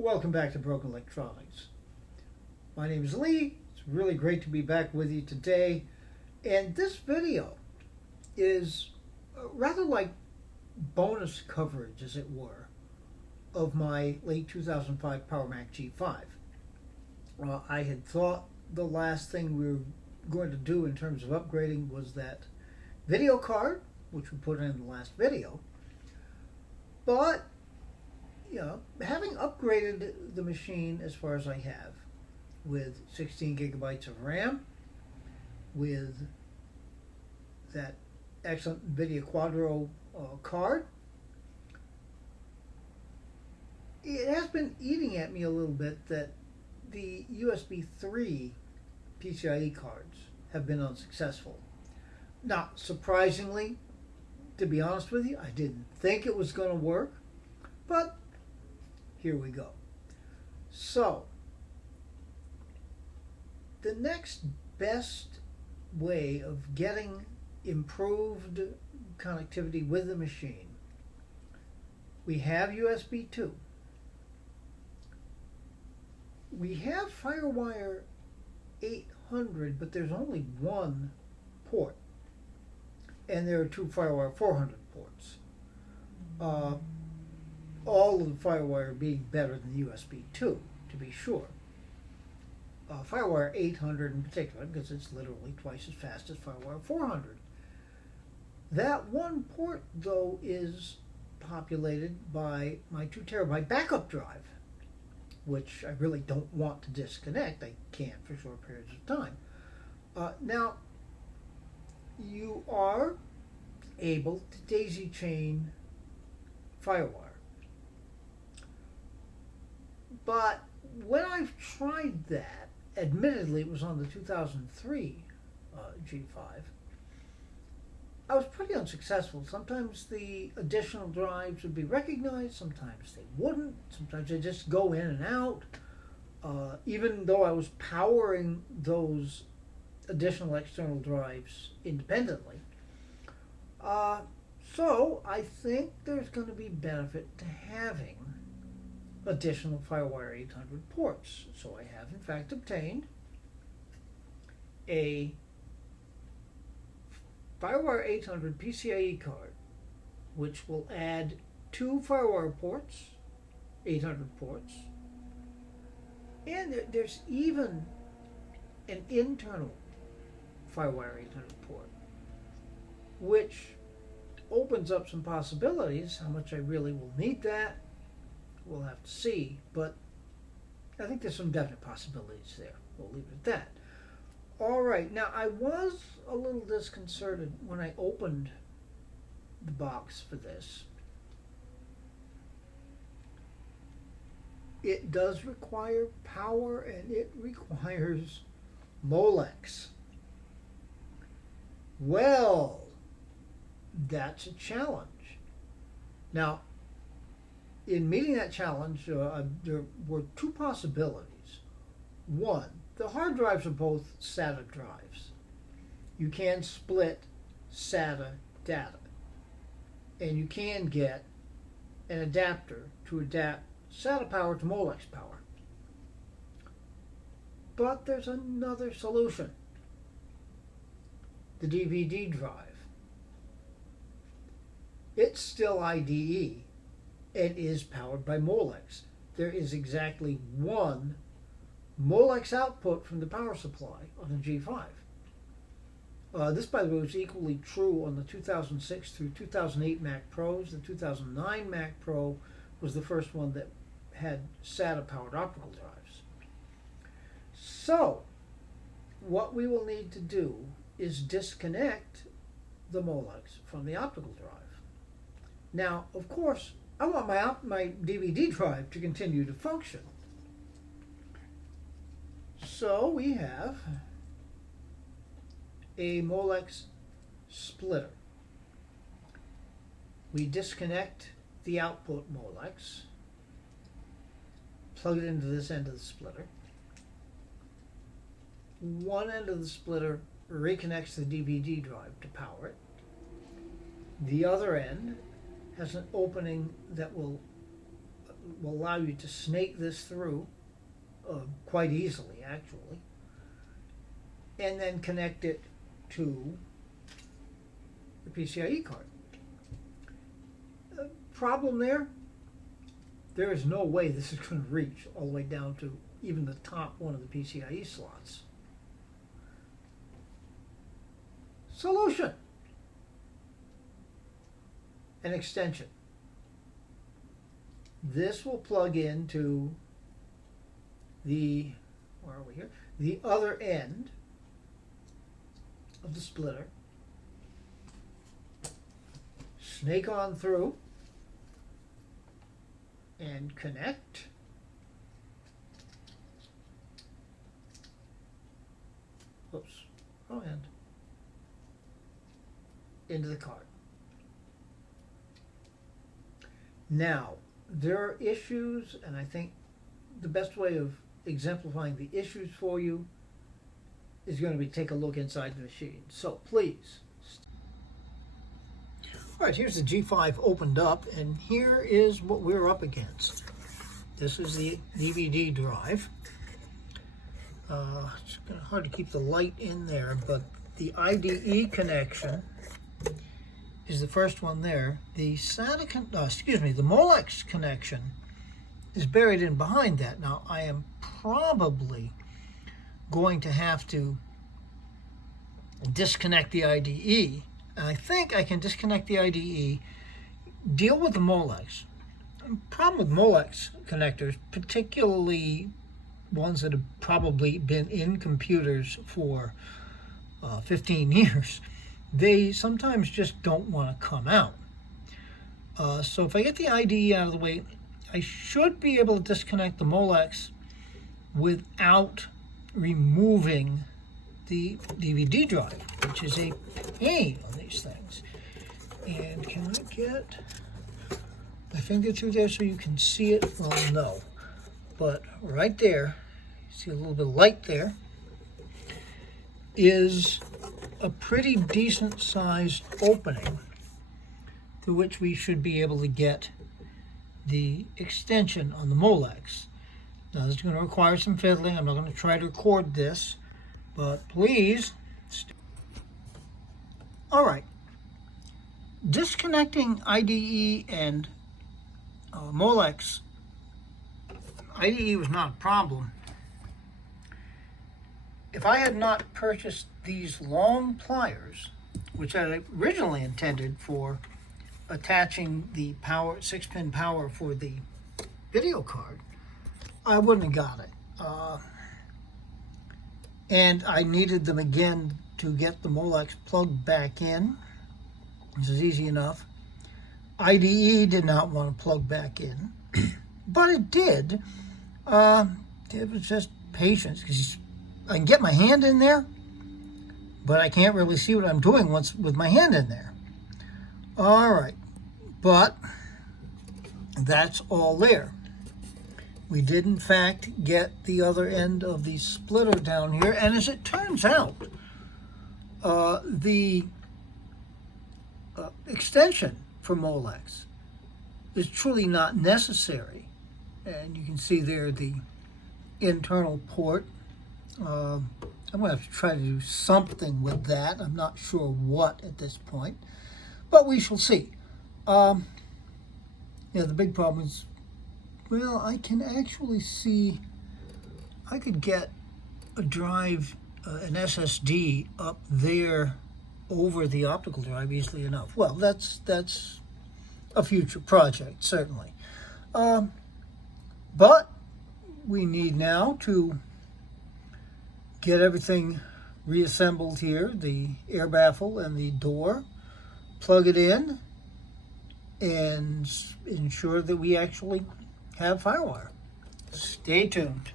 Welcome back to Broken Electronics. My name is Lee. It's really great to be back with you today. And this video is rather like bonus coverage, as it were, of my late 2005 Power Mac G5. I had thought the last thing we were going to do in terms of upgrading was that video card, which we put in the last video. But having upgraded the machine as far as I have, with 16 gigabytes of RAM, with that excellent NVIDIA Quadro card, it has been eating at me a little bit that the USB 3 PCIe cards have been unsuccessful. Not surprisingly, to be honest with you, I didn't think it was going to work, but here we go. So, the next best way of getting improved connectivity with the machine, we have USB 2. We have FireWire 800, but there's only one port. And there are two FireWire 400 ports. All of the FireWire being better than USB 2, to be sure. FireWire 800 in particular, because it's literally twice as fast as FireWire 400. That one port, though, is populated by my 2 terabyte backup drive, which I really don't want to disconnect. I can't for short periods of time. Now, you are able to daisy chain FireWire. But when I've tried that, admittedly it was on the 2003 G5, I was pretty unsuccessful. Sometimes the additional drives would be recognized, sometimes they wouldn't, sometimes they just go in and out. Even though I was powering those additional external drives independently. So I think there's going to be benefit to having additional FireWire 800 ports. So I have in fact obtained a FireWire 800 PCIe card, which will add 2 FireWire ports, 800 ports, and there's even an internal FireWire 800 port, which opens up some possibilities. How much I really will need that, we'll have to see, but I think there's some definite possibilities there. We'll leave it at that. All right, now I was a little disconcerted when I opened the box for this. It does require power, and it requires Molex. Well, that's a challenge. Now, in meeting that challenge, there were 2 possibilities. One, the hard drives are both SATA drives. You can split SATA data, and you can get an adapter to adapt SATA power to Molex power. But there's another solution. The DVD drive. It's still IDE. It is powered by Molex. There is exactly one Molex output from the power supply on the G5. This, by the way, was equally true on the 2006 through 2008 Mac Pros. The 2009 Mac Pro was the first one that had SATA-powered optical drives. So, what we will need to do is disconnect the Molex from the optical drive. Now, of course, I want my DVD drive to continue to function. So we have a Molex splitter. We disconnect the output Molex, plug it into this end of the splitter. One end of the splitter reconnects the DVD drive to power it. The other end has an opening that will will allow you to snake this through quite easily, actually, and then connect it to the PCIe card. Problem there is no way this is going to reach all the way down to even the top one of the PCIe slots. Solution: an extension. This will plug into the, where are we here? The other end of the splitter. Snake on through and connect. Oops, wrong end. Into the card. Now, there are issues, and I think the best way of exemplifying the issues for you is going to be take a look inside the machine. So please. All right, here's the G5 opened up, and here is what we're up against. This is the DVD drive. It's kind of hard to keep the light in there, but the IDE connection is the first one there. The SATA, the Molex connection is buried in behind that. Now, I am probably going to have to disconnect the IDE. And I think I can disconnect the IDE, deal with the Molex. The problem with Molex connectors, particularly ones that have probably been in computers for 15 years, they sometimes just don't want to come out. So if I get the IDE out of the way, I should be able to disconnect the Molex without removing the DVD drive, which is a pain on these things. And can I get my finger through there so you can see it? Well, no. But right there, see a little bit of light there, is a pretty decent sized opening through which we should be able to get the extension on the Molex. Now, this is going to require some fiddling. I'm not going to try to record this, but please. All right. Disconnecting IDE and Molex. IDE was not a problem. If I had not purchased these long pliers, which I originally intended for attaching the power, 6-pin power for the video card, I wouldn't have got it. And I needed them again to get the Molex plugged back in. This is easy enough. IDE did not want to plug back in, but it did. It was just patience, because I can get my hand in there, but I can't really see what I'm doing once with my hand in there. All right, but that's all there. We did, in fact, get the other end of the splitter down here, and as it turns out, the extension for Molex is truly not necessary. And you can see there the internal port. I'm going to have to try to do something with that. I'm not sure what at this point, but we shall see. Yeah, the big problem is, well, I can actually see, I could get a drive, an SSD up there over the optical drive easily enough. Well, that's a future project, certainly. But we need now to get everything reassembled here, the air baffle and the door, plug it in, and ensure that we actually have FireWire. Stay tuned.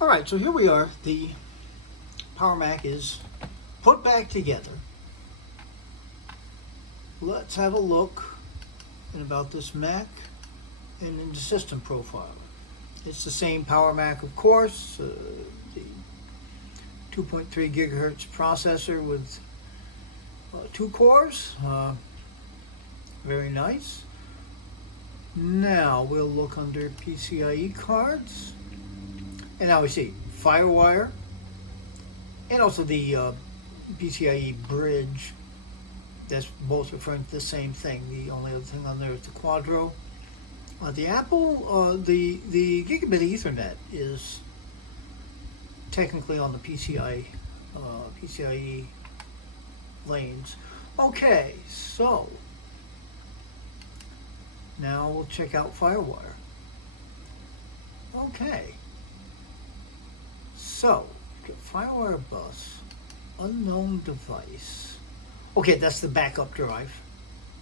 All right, so here we are. The Power Mac is put back together. Let's have a look about this Mac and in the system profile. It's the same Power Mac, of course, the 2.3 gigahertz processor with 2 cores, Very nice. Now we'll look under PCIe cards. And now we see FireWire and also the PCIe bridge. That's both referring to the same thing. The only other thing on there is the Quadro. The Apple, the Gigabit Ethernet is technically on the PCIe lanes. Okay, so now we'll check out FireWire. Okay, so FireWire bus, unknown device. Okay, that's the backup drive.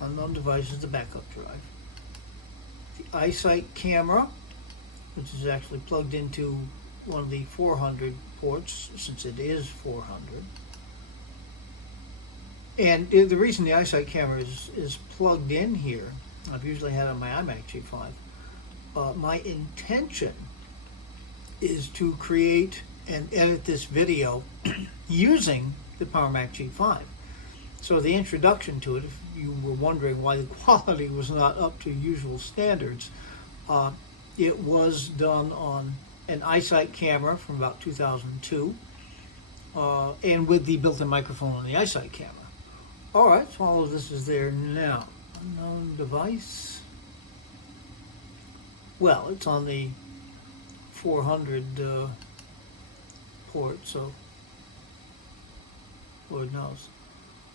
Unknown device is the backup drive. The EyeSight camera, which is actually plugged into one of the 400 ports, since it is 400. And the reason the EyeSight camera is plugged in here, I've usually had it on my iMac G5. My intention is to create and edit this video using the PowerMac G5. So the introduction to it, if you were wondering why the quality was not up to usual standards, it was done on an EyeSight camera from about 2002, and with the built-in microphone on the EyeSight camera. Alright, so all of this is there now. Unknown device. Well, it's on the 400 port, so Lord knows.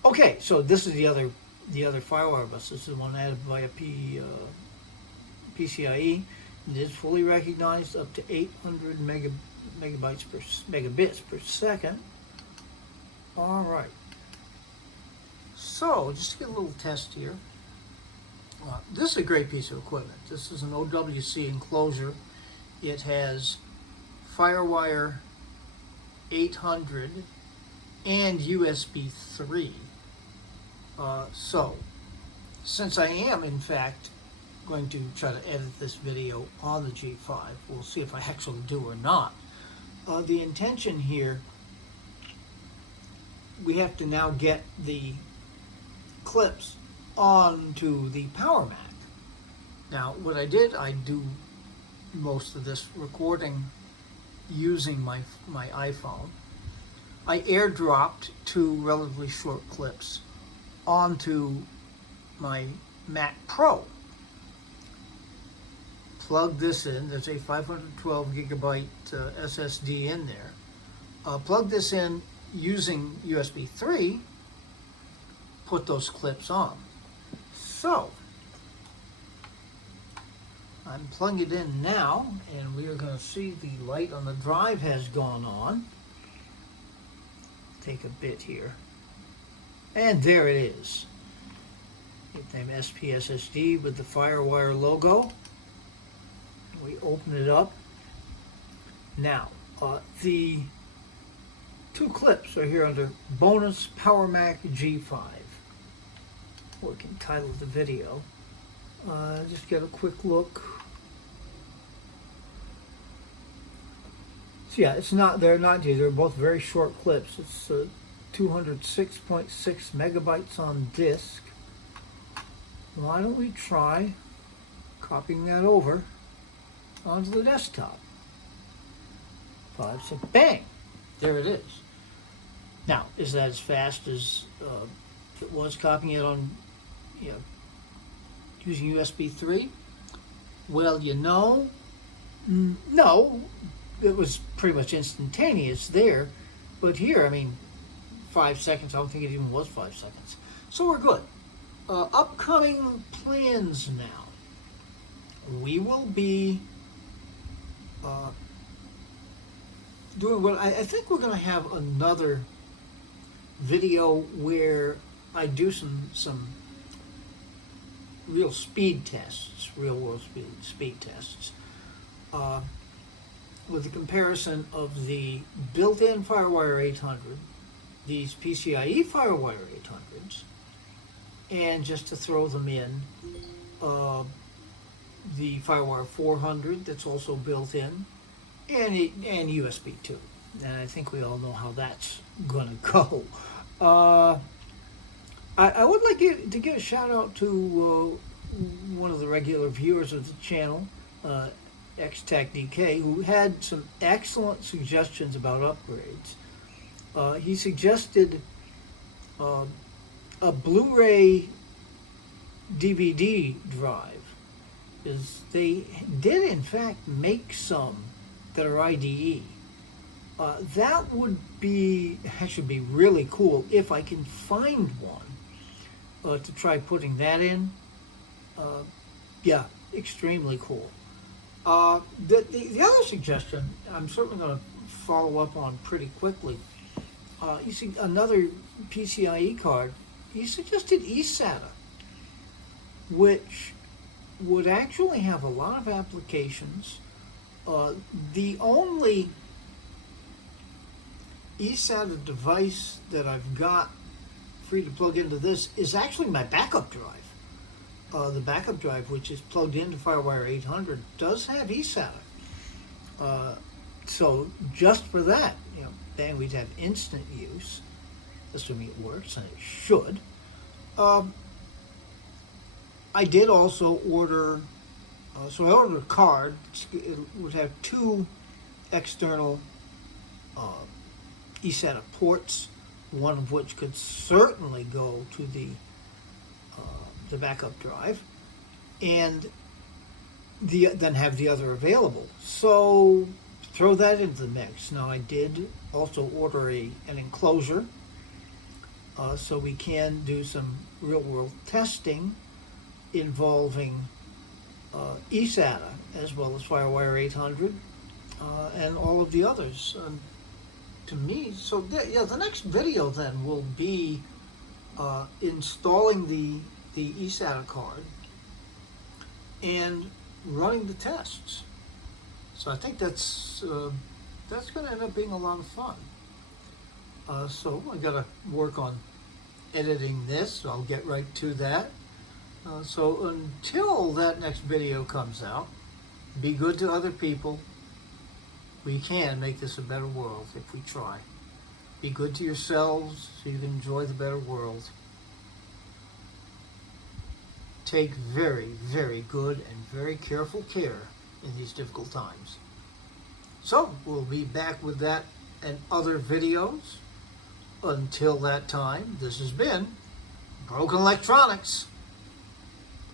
Okay, so this is the other FireWire bus. This is the one added via PCIe. It is fully recognized up to 800 megabits per second. All right. So just to get a little test here. This is a great piece of equipment. This is an OWC enclosure. It has FireWire 800 and USB 3. So, since I am in fact going to try to edit this video on the G5, we'll see if I actually do or not. The intention here, we have to now get the clips onto the PowerMac. Now, what I did, I do most of this recording using my iPhone. I airdropped 2 relatively short clips onto my Mac Pro. Plug this in. There's a 512 gigabyte SSD in there. Plug this in using USB 3. Put those clips on. So I'm plugging it in now, and we are going to see the light on the drive has gone on. Take a bit here. And there it is. Name SPSSD with the FireWire logo. We open it up. Now, the 2 clips are here under Bonus PowerMac G5. We can title the video. Just get a quick look. So yeah, they're both very short clips. It's 206.6 megabytes on disk. Why don't we try copying that over onto the desktop? 5, 6, bang! There it is. Now, is that as fast as it was copying it on, using USB 3? Well, no, it was pretty much instantaneous there, but here, 5 seconds, I don't think it even was 5 seconds. So we're good. Upcoming plans now. We will be doing what I think we're going to have another video where I do some real speed tests, real world speed tests, with a comparison of the built-in FireWire 800, these PCIe FireWire 800s, and just to throw them in, the FireWire 400 that's also built in, and USB 2. And I think we all know how that's gonna go. I would like to give a shout out to one of the regular viewers of the channel, XTACDK, who had some excellent suggestions about upgrades. He suggested a Blu-ray DVD drive. Is they did in fact make some that are IDE. That would be actually be really cool if I can find one to try putting that in. Yeah, extremely cool. The other suggestion I'm certainly going to follow up on pretty quickly. You see another PCIe card. He suggested eSATA, which would actually have a lot of applications. The only eSATA device that I've got free to plug into this is actually my backup drive. The backup drive, which is plugged into FireWire 800, does have eSATA. So just for that, then we'd have instant use, assuming it works, and it should. I did also order, so I ordered a card. It would have two external eSATA ports, one of which could certainly go to the backup drive, and then have the other available. So throw that into the mix. Now I did also order an enclosure, so we can do some real-world testing involving eSATA as well as FireWire 800 and all of the others. To me, so the next video then will be installing the eSATA card and running the tests. So I think that's going to end up being a lot of fun. So I got to work on editing this, so I'll get right to that. So until that next video comes out, be good to other people. We can make this a better world if we try. Be good to yourselves so you can enjoy the better world. Take very, very good and very careful care in these difficult times. So we'll be back with that and other videos. Until that time, this has been Broken Electronics.